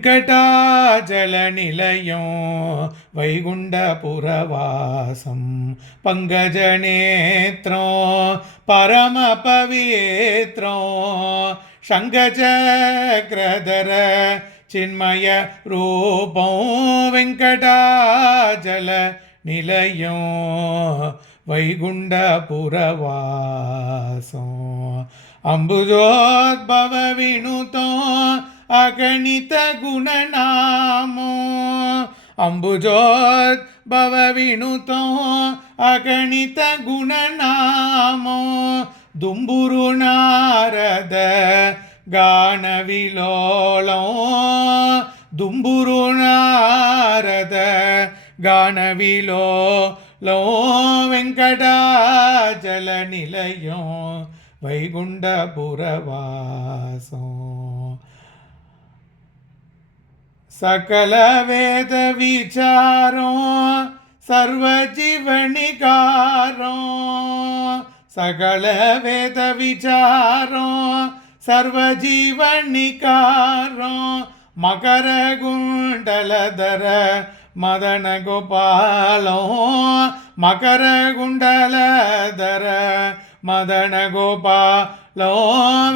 வெங்கடாஜல நிலையம் வைகுண்டபுரவாசம் பங்கஜநேத்திரம் பரம பவித்ரம் சங்கச்சக்ரதர சின்மய ரூபம் வெங்கடாஜல நிலையம் வைகுண்டபுரவாசம். அம்புஜோத்பவ வினுதம் அகணித குணநாமோ. அம்புஜோத்பவ வினுதம் அகணித குணநாமோ. தும்புரு நாரத கானவிலோலம் தும்புரு நாரத கானவிலோலோ. வெங்கடாஜல நிலையம் வைகுண்டபுரவாசம். சகல வேத விசாரம் சர்வ ஜீவனிகாரம். சகல வேத விசாரம் சர்வ ஜீவனிகாரம். மகர குண்டலதர மதன கோபாலம். மகர குண்டலதர மதன கோபாலோ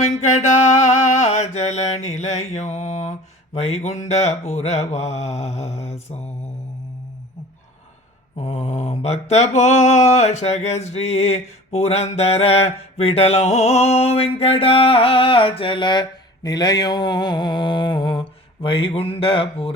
வெங்கடாஜல நிலையம். வைகுண்டபுரவாசம். ஓம் பக்த ஸ்ரீ புரந்தர விடலோ வெங்கடாச்சல நிலையோ வைகுண்டபுரவாசம்.